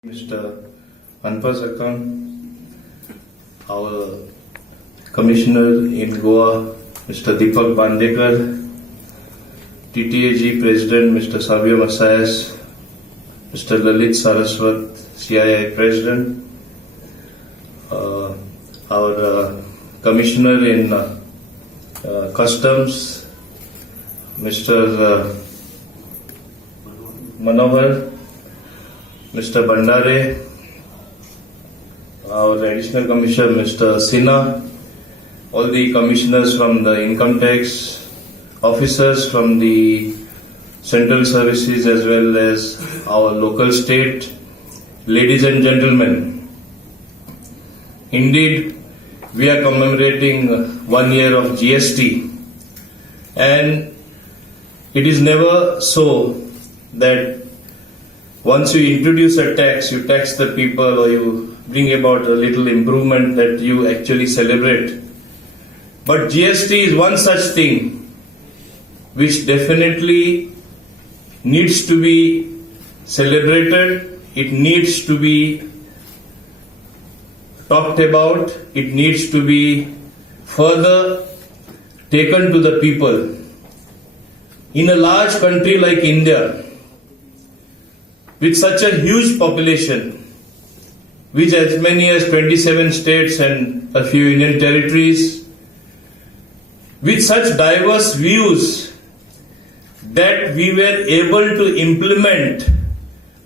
Mr. Anpasakan, our Commissioner in Goa, Mr. Deepak Bandekar, TTAG President, Mr. Savio Masayas, Mr. Lalit Saraswat, CII President, our Commissioner in Customs, Mr. Manohar, Mr. Bandare, our Additional Commissioner Mr. Sinha, all the commissioners from the income tax, officers from the central services as well as our local state, ladies and gentlemen. Indeed, we are commemorating 1 year of GST, and it is never so that once you introduce a tax, you tax the people or you bring about a little improvement that you actually celebrate. But GST is one such thing which definitely needs to be celebrated, it needs to be talked about, it needs to be further taken to the people. In a large country like India, with such a huge population, with as many as 27 states and a few union territories, with such diverse views, that we were able to implement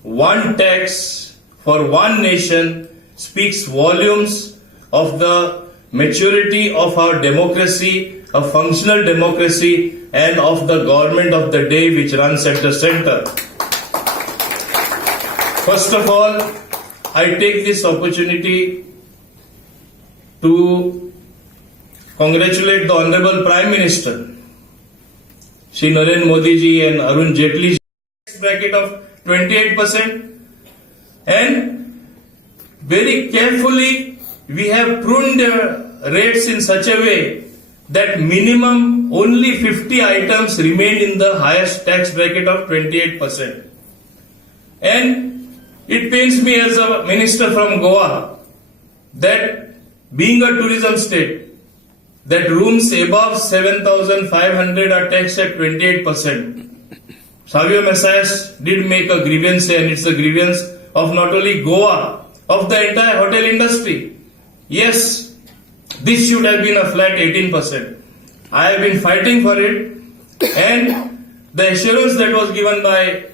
one tax for one nation speaks volumes of the maturity of our democracy, a functional democracy, and of the government of the day which runs at the center. First of all, I take this opportunity to congratulate the Honorable Prime Minister, Shri Narendra Modi ji and Arun Jaitley ji, bracket of 28%, and very carefully we have pruned the rates in such a way that minimum only 50 items remained in the highest tax bracket of 28%. And it pains me as a minister from Goa that being a tourism state, that rooms above 7,500 are taxed at 28%. Savio Masayas did make a grievance, and it's a grievance of not only Goa, of the entire hotel industry. Yes, this should have been a flat 18%. I have been fighting for it, and the assurance that was given by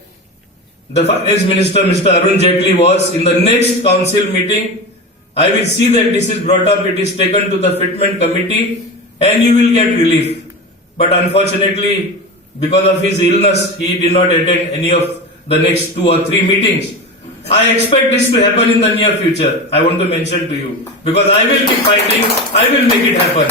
the Finance Minister, Mr. Arun Jaitley, was in the next council meeting, I will see that this is brought up, it is taken to the fitment committee, and you will get relief. But unfortunately, because of his illness, he did not attend any of the next 2 or 3 meetings. I expect this to happen in the near future. I want to mention to you, because I will keep fighting, I will make it happen.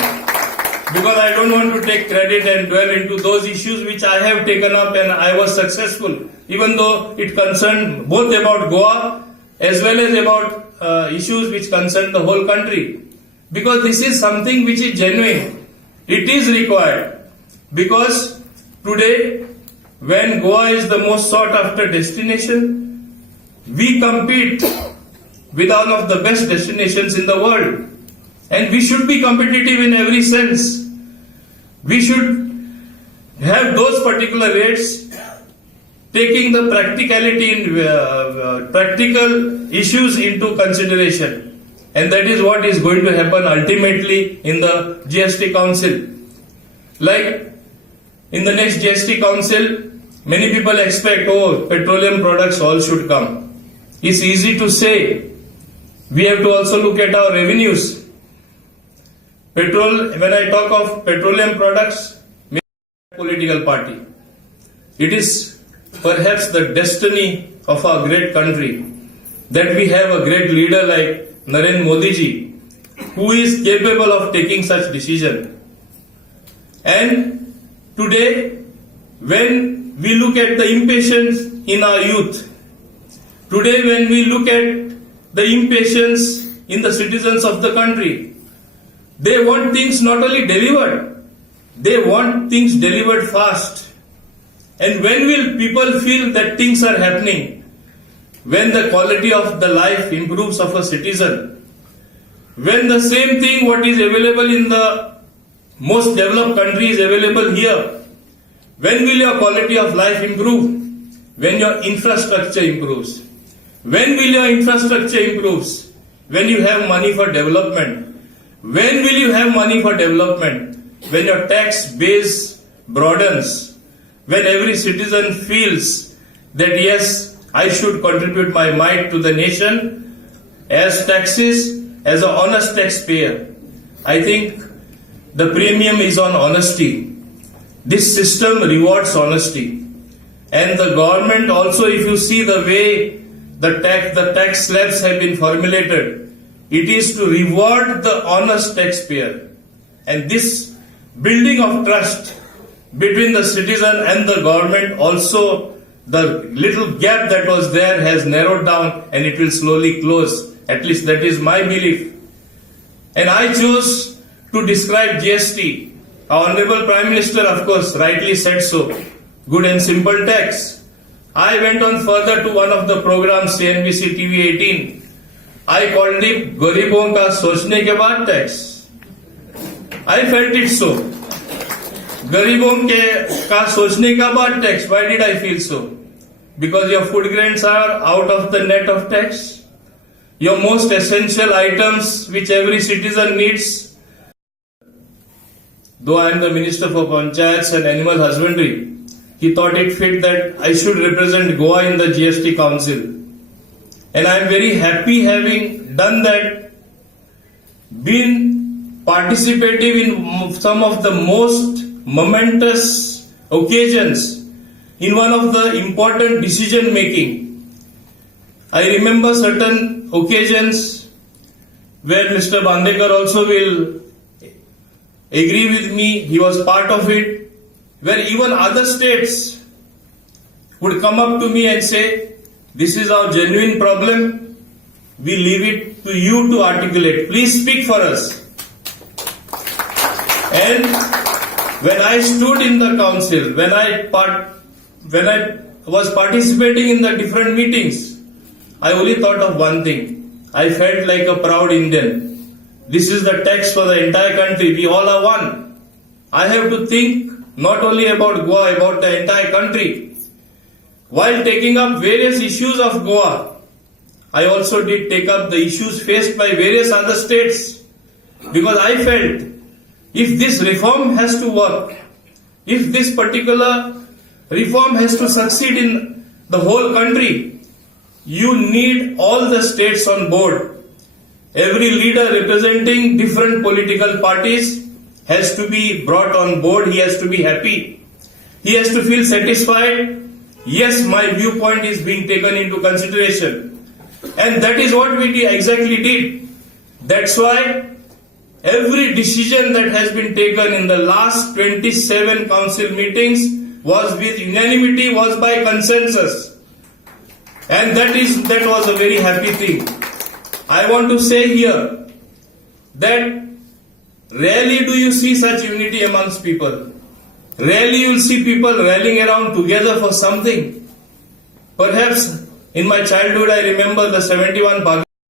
Because I don't want to take credit and dwell into those issues which I have taken up and I was successful, even though it concerned both about Goa as well as about issues which concern the whole country. Because this is something which is genuine. It is required. Because today, when Goa is the most sought after destination, we compete with one of the best destinations in the world. And we should be competitive in every sense. We should have those particular rates taking the practicality in practical issues into consideration. And that is what is going to happen ultimately in the GST Council. Like in the next GST Council, many people expect, petroleum products all should come. It's easy to say. We have to also look at our revenues. When I talk of petroleum products, political party. It is perhaps the destiny of our great country that we have a great leader like Narendra Modi ji, who is capable of taking such decision. And today, when we look at the impatience in our youth, today when we look at the impatience in the citizens of the country, they want things not only delivered, they want things delivered fast. And when will people feel that things are happening? when the quality of the life improves of a citizen, when the same thing what is available in the most developed country is available here, when will your quality of life improve? When your infrastructure improves. When will your infrastructure improves? When you have money for development. When will you have money for development? When your tax base broadens. When every citizen feels that yes, I should contribute my mite to the nation as taxes, as an honest taxpayer. I think the premium is on honesty. This system rewards honesty. And the government also, if you see the way the tax slabs have been formulated, it is to reward the honest taxpayer. And this building of trust between the citizen and the government, also the little gap that was there has narrowed down and it will slowly close. At least that is my belief. And I chose to describe GST. Our Honorable Prime Minister, of course, rightly said so. Good and simple tax. I went on further to one of the programs, CNBC TV 18. I called it Garibon ka sochne ke baad tax. I felt it so. Garibon ka sochne ka baad tax. Why did I feel so? Because your food grains are out of the net of tax. Your most essential items which every citizen needs. Though I am the Minister for Panchayats and Animal Husbandry, he thought it fit that I should represent Goa in the GST Council. And I am very happy having done that, been participative in some of the most momentous occasions in one of the important decision making. I remember certain occasions where Mr. Bandekar also will agree with me, he was part of it, where even other states would come up to me and say, this is our genuine problem, we leave it to you to articulate, please speak for us. And when I stood in the council, when I was participating in the different meetings, I only thought of one thing. I felt like a proud Indian. This is the tax for the entire country. We all are one. I have to think not only about Goa, about the entire country. While taking up various issues of Goa, I also did take up the issues faced by various other states. Because I felt, if this reform has to work, if this particular reform has to succeed in the whole country, you need all the states on board. Every leader representing different political parties has to be brought on board. He has to be happy. He has to feel satisfied. Yes, my viewpoint is being taken into consideration. And that is what we exactly did. That's why every decision that has been taken in the last 27 council meetings was with unanimity, was by consensus. And that was a very happy thing. I want to say here that rarely do you see such unity amongst people. Rarely you will see people rallying around together for something. Perhaps in my childhood I remember the 71